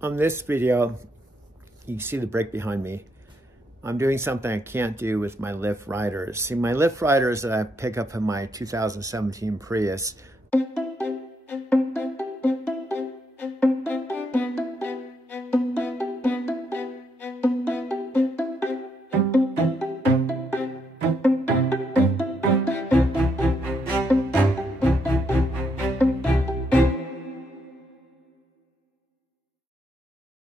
On this video, you can see the brake behind me. I'm doing something I can't do with my Lyft riders. See, my Lyft riders that I pick up in my 2017 Prius,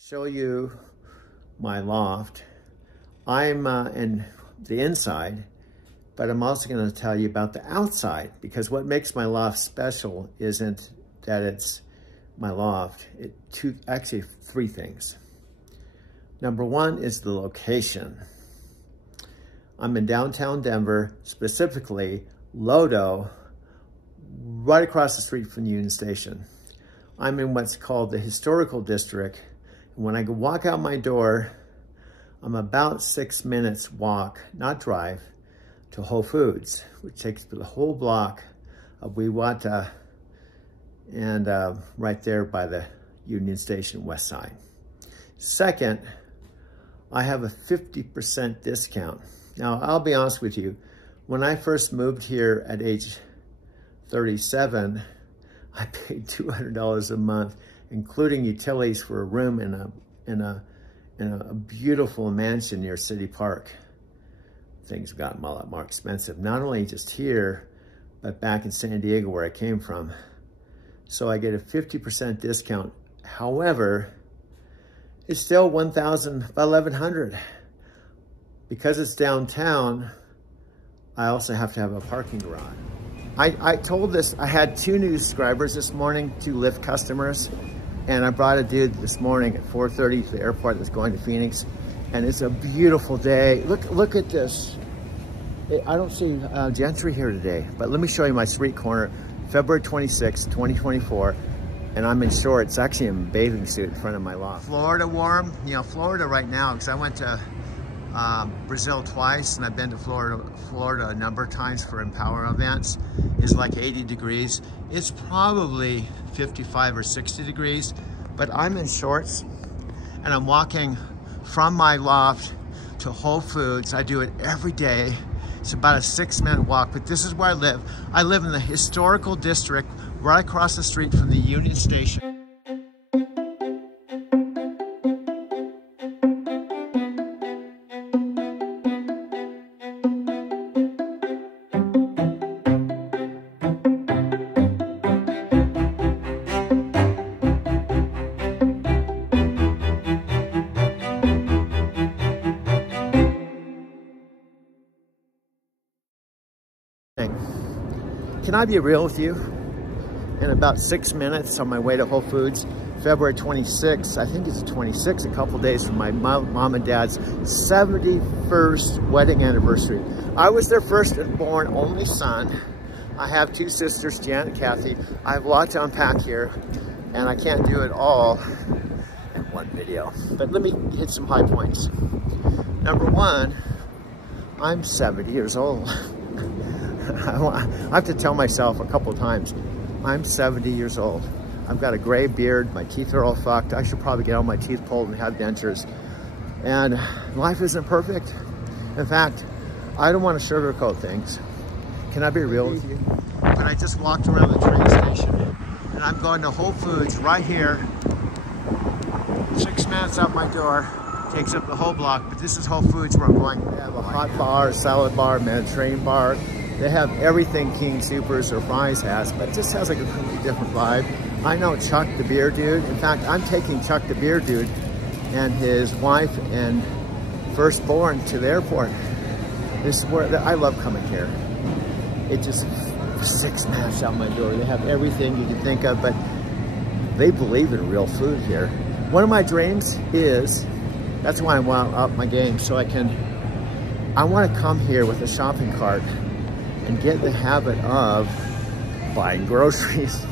show you my loft. I'm in the inside, but I'm also going to tell you about the outside, because what makes my loft special isn't that it's my loft. Actually, three things. Number one is the location. I'm in downtown Denver, specifically Lodo, right across the street from the Union Station. I'm in what's called the Historical District. When I walk out my door, I'm about 6 minutes walk, not drive, to Whole Foods, which takes the whole block of Wewata and right there by the Union Station west side. Second, I have a 50% discount. Now, I'll be honest with you, when I first moved here at age 37, I paid $200 a month, including utilities for a room in a beautiful mansion near City Park. Things have gotten a lot more expensive, not only just here, but back in San Diego where I came from. So I get a 50% discount. However, it's still $1,100. Because it's downtown, I also have to have a parking garage. I told this, I had 2 new subscribers this morning, 2 Lyft customers, and I brought a dude this morning at 4:30 to the airport that's going to Phoenix, and it's a beautiful day. Look at this. I don't see Gentry here today, but let me show you my street corner, February 26, 2024, and I'm in shorts, actually in a bathing suit in front of my loft. Florida warm, you know, Florida right now, because I went to Brazil twice, and I've been to Florida a number of times for Empower events, is like 80 degrees. It's probably 55 or 60 degrees, but I'm in shorts and I'm walking from my loft to Whole Foods. I do it every day. It's about a 6-minute walk, but this is where I live. I live in the Historical District, right across the street from the Union Station. Can I be real with you? In about 6 minutes on my way to Whole Foods, February 26th, I think it's the 26th, a couple days from my mom and dad's 71st wedding anniversary. I was their firstborn only son. I have 2 sisters, Jan and Kathy. I have a lot to unpack here, and I can't do it all in one video. But let me hit some high points. Number one, I'm 70 years old. I have to tell myself a couple times, I'm 70 years old. I've got a gray beard, my teeth are all fucked. I should probably get all my teeth pulled and have dentures. And life isn't perfect. In fact, I don't want to sugarcoat things. Can I be real with you? But I just walked around the train station and I'm going to Whole Foods right here. 6 minutes out my door. Takes up the whole block, but this is Whole Foods where I'm going. They have a hot bar, a salad bar, Mediterranean bar. They have everything King Soopers or Fry's has, but it just has like a completely different vibe. I know Chuck the Beer Dude. In fact, I'm taking Chuck the Beer Dude and his wife and firstborn to the airport. This is where I love coming here. It just 6 minutes out my door. They have everything you can think of, but they believe in real food here. One of my dreams is, that's why I want to up my game, so I want to come here with a shopping cart and get the habit of buying groceries,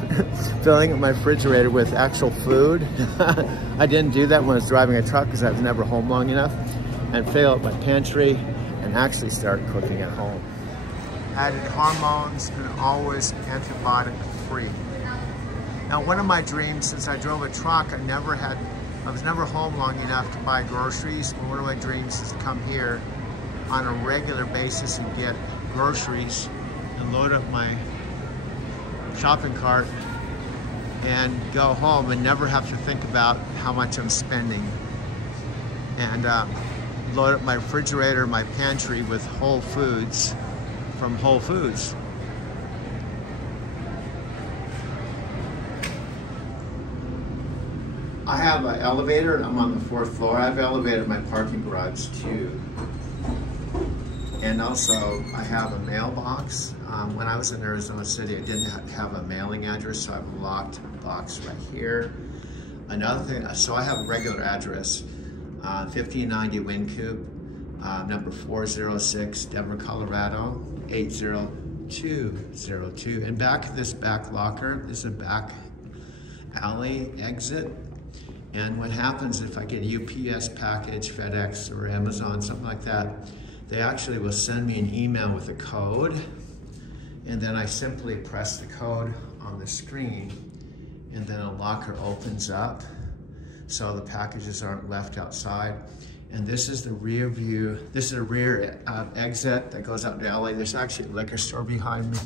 filling up my refrigerator with actual food. I didn't do that when I was driving a truck because I was never home long enough, and fill up my pantry and actually start cooking at home. Added hormones and always antibiotic free. Now, one of my dreams, since I drove a truck, I never had I was never home long enough to buy groceries. One of my dreams is to come here on a regular basis and get groceries and load up my shopping cart and go home and never have to think about how much I'm spending. And load up my refrigerator, my pantry with Whole Foods from Whole Foods. I have an elevator. I'm on the 4th floor. I have an elevator in my parking garage too. And also I have a mailbox. When I was in Arizona City, I didn't have a mailing address, so I have a locked box right here. Another thing, so I have a regular address, 1590 Wynkoop, number 406, Denver, Colorado, 80202. And back of this back locker is a back alley exit. And what happens if I get a UPS package, FedEx or Amazon, something like that, they actually will send me an email with a code, and then I simply press the code on the screen, and then a locker opens up so the packages aren't left outside. And this is the rear view. This is a rear exit that goes out to LA. There's actually a liquor store behind me,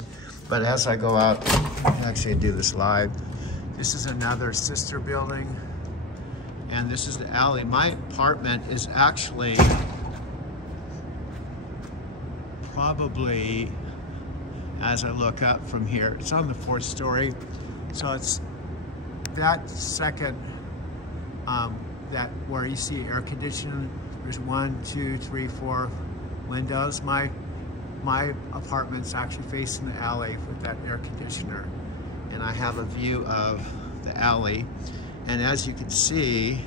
but as I go out, I can actually do this live. This is another sister building, and this is the alley. My apartment is actually probably, as I look up from here, it's on the 4th story. So it's that second, that where you see air conditioning, there's 1, 2, 3, 4 windows. My apartment's actually facing the alley with that air conditioner. And I have a view of the alley. And as you can see,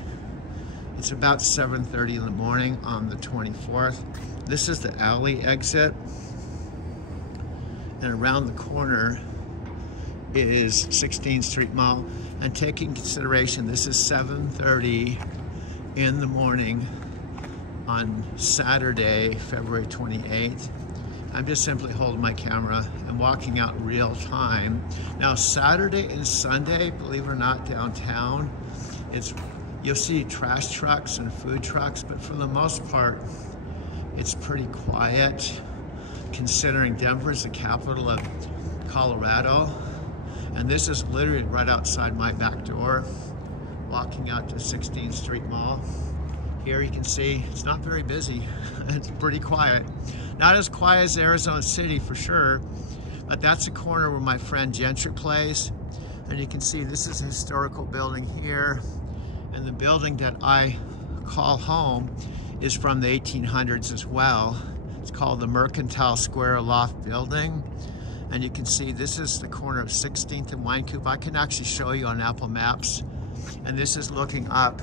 it's about 7:30 in the morning on the 24th. This is the alley exit. And around the corner is 16th Street Mall. And taking consideration, this is 7:30 in the morning on Saturday, February 28th. I'm just simply holding my camera and walking out real time. Now, Saturday and Sunday, believe it or not, downtown, you'll see trash trucks and food trucks, but for the most part, it's pretty quiet, considering Denver is the capital of Colorado. And this is literally right outside my back door, walking out to 16th Street Mall. Here you can see it's not very busy. It's pretty quiet. Not as quiet as Arizona City for sure, but that's the corner where my friend Gentry plays. And you can see this is a historical building here. And the building that I call home is from the 1800s as well. It's called the Mercantile Square Loft Building. And you can see this is the corner of 16th and Wynkoop. I can actually show you on Apple Maps. And this is looking up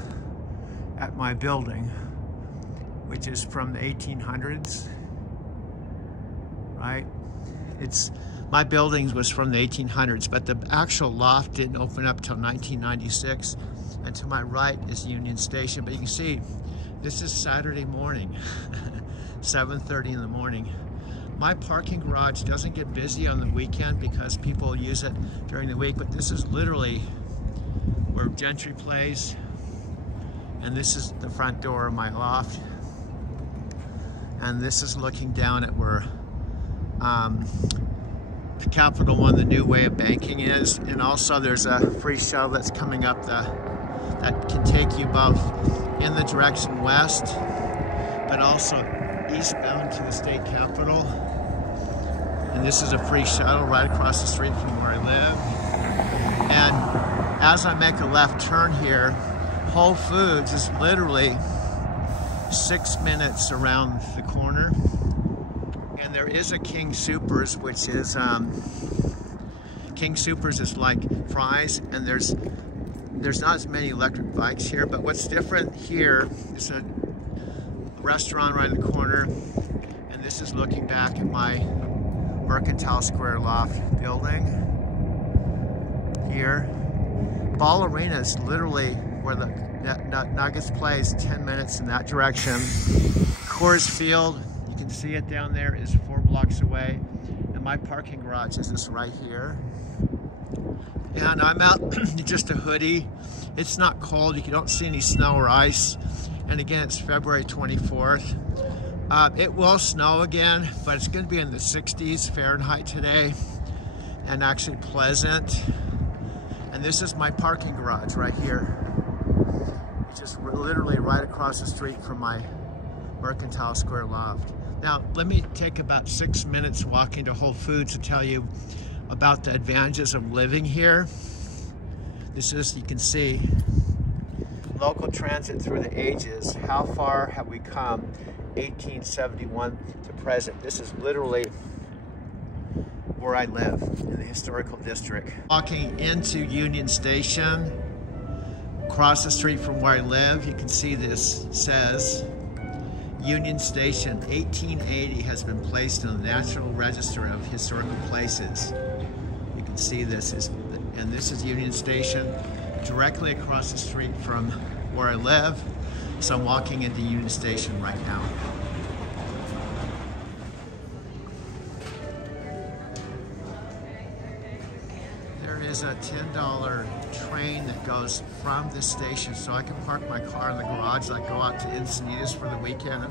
at my building, which is from the 1800s, right? My building was from the 1800s, but the actual loft didn't open up till 1996. And to my right is Union Station. But you can see, this is Saturday morning, 7:30 in the morning. My parking garage doesn't get busy on the weekend because people use it during the week, but this is literally where Gentry plays. And this is the front door of my loft. And this is looking down at where Capital One, the new way of banking is. And also there's a free shuttle that's coming up that can take you both in the direction west, but also eastbound to the state capitol. And this is a free shuttle right across the street from where I live. And as I make a left turn here, Whole Foods is literally 6 minutes around the corner. And there is a King Soopers, which is, King Soopers is like Fry's, and there's not as many electric bikes here, but what's different here is a restaurant right in the corner, and this is looking back at my Mercantile Square Loft building here. Ball Arena is literally where the Nuggets plays, 10 minutes in that direction. Coors Field, you can see it down there, is 4 blocks away. And my parking garage is this right here. And I'm out in just a hoodie. It's not cold, you don't see any snow or ice. And again, it's February 24th. It will snow again, but it's gonna be in the 60s Fahrenheit today, and actually pleasant. And this is my parking garage right here. It's just literally right across the street from my Mercantile Square loft. Now, let me take about 6 minutes walking to Whole Foods to tell you about the advantages of living here. This is, you can see, local transit through the ages. How far have we come, 1871 to present? This is literally where I live, in the historical district. Walking into Union Station, across the street from where I live, you can see this says, Union Station 1880 has been placed in the National Register of Historical Places. You can see this and this is Union Station, directly across the street from where I live. So I'm walking into Union Station right now. There is a $10 train that goes from this station, so I can park my car in the garage. I go out to Encinitas for the weekend.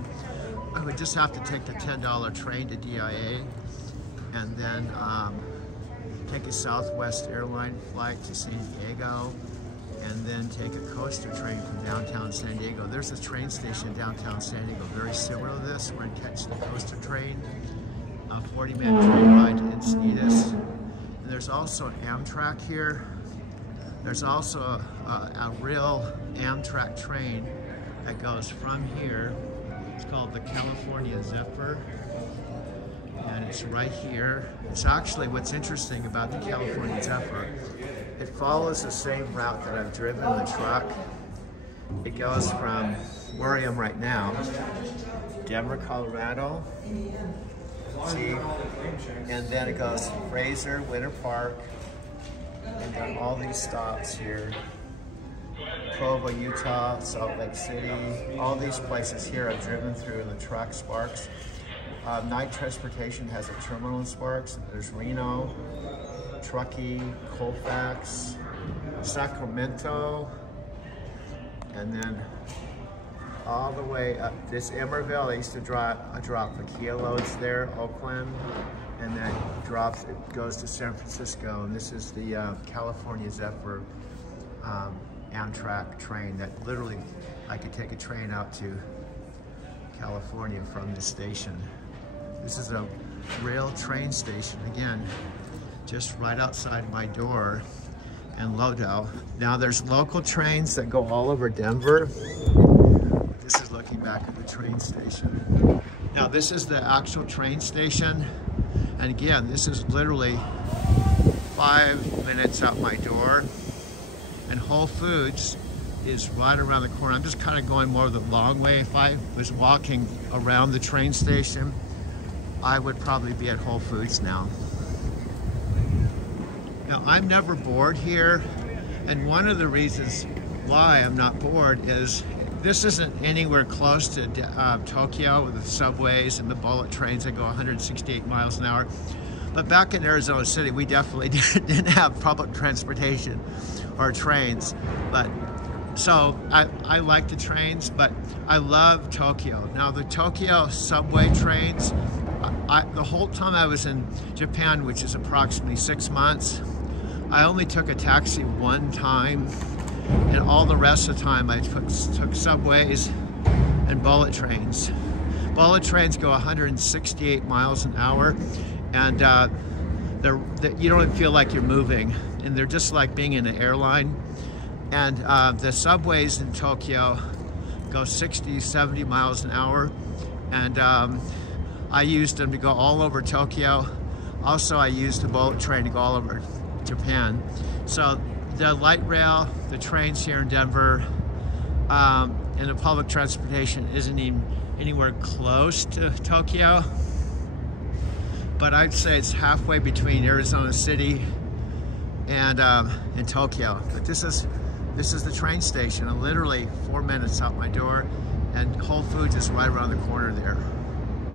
I would just have to take the $10 train to DIA, and then take a Southwest airline flight to San Diego, and then take a coaster train from downtown San Diego. There's a train station in downtown San Diego very similar to this. We're going to catch the coaster train, a 40-minute train ride to Encinitas. And there's also an Amtrak here. There's also a real Amtrak train that goes from here. It's called the California Zephyr, and it's right here. It's actually, what's interesting about the California Zephyr, it follows the same route that I've driven in the truck. It goes from where I am right now, Denver, Colorado, see, and then it goes Fraser, Winter Park, and then all these stops here, Provo, Utah, Salt Lake City, all these places here I've driven through in the truck, Sparks. Knight Transportation has a terminal in Sparks. There's Reno, Truckee, Colfax, Sacramento, and then all the way up this Emerville. I used to drop the Kia loads there, Oakland, and then it goes to San Francisco. And this is the California Zephyr Amtrak train that literally, I could take a train out to California from this station. This is a rail train station, again, just right outside my door in Lodell. Now there's local trains that go all over Denver. This is looking back at the train station. Now this is the actual train station. And again, this is literally 5 minutes out my door. And Whole Foods is right around the corner. I'm just kind of going more the long way. If I was walking around the train station, I would probably be at Whole Foods now. Now, I'm never bored here, and one of the reasons why I'm not bored is this isn't anywhere close to Tokyo with the subways and the bullet trains that go 168 miles an hour. But back in Arizona City, we definitely didn't have public transportation or trains. But so I like the trains, but I love Tokyo. Now the Tokyo subway trains, the whole time I was in Japan, which is approximately 6 months, I only took a taxi one time, and all the rest of the time I took subways and bullet trains. Bullet trains go 168 miles an hour, and you don't even feel like you're moving, and they're just like being in an airline. And the subways in Tokyo go 60, 70 miles an hour, and I used them to go all over Tokyo. Also, I used the bullet train to go all over Japan. So the light rail, the trains here in Denver, and the public transportation isn't even anywhere close to Tokyo, but I'd say it's halfway between Arizona City and Tokyo. But this is the train station. I'm literally 4 minutes out my door, and Whole Foods is right around the corner there.